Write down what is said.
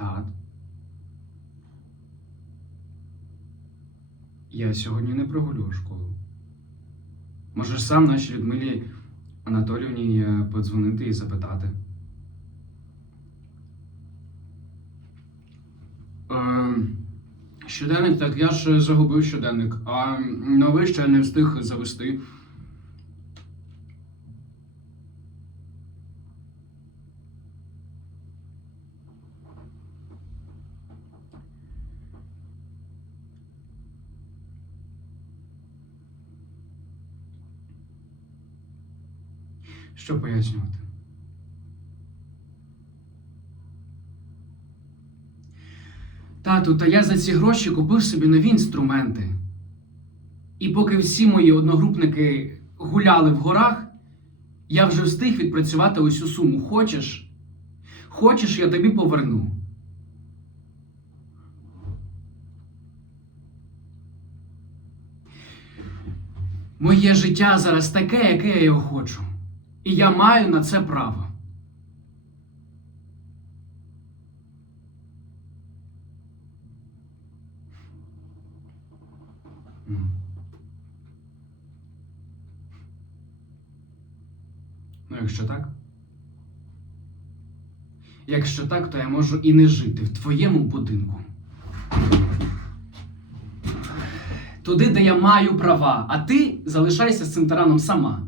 Так. Я сьогодні не прогулю школу. Можеш сам нашій Людмилі Анатоліївні е, подзвонити і запитати. Е, щоденник, так я ж загубив щоденник, а новий ще не встиг завести. Що пояснювати? Тату, та я за ці гроші купив собі нові інструменти. І поки всі мої одногрупники гуляли в горах, я вже встиг відпрацювати усю суму. Хочеш? Хочеш, я тобі поверну. Моє життя зараз таке, яке я його хочу. І я маю на це право. Ну, якщо так. Якщо так, то я можу і не жити в твоєму будинку. Туди, де я маю права, а ти залишайся з цим тараном сама.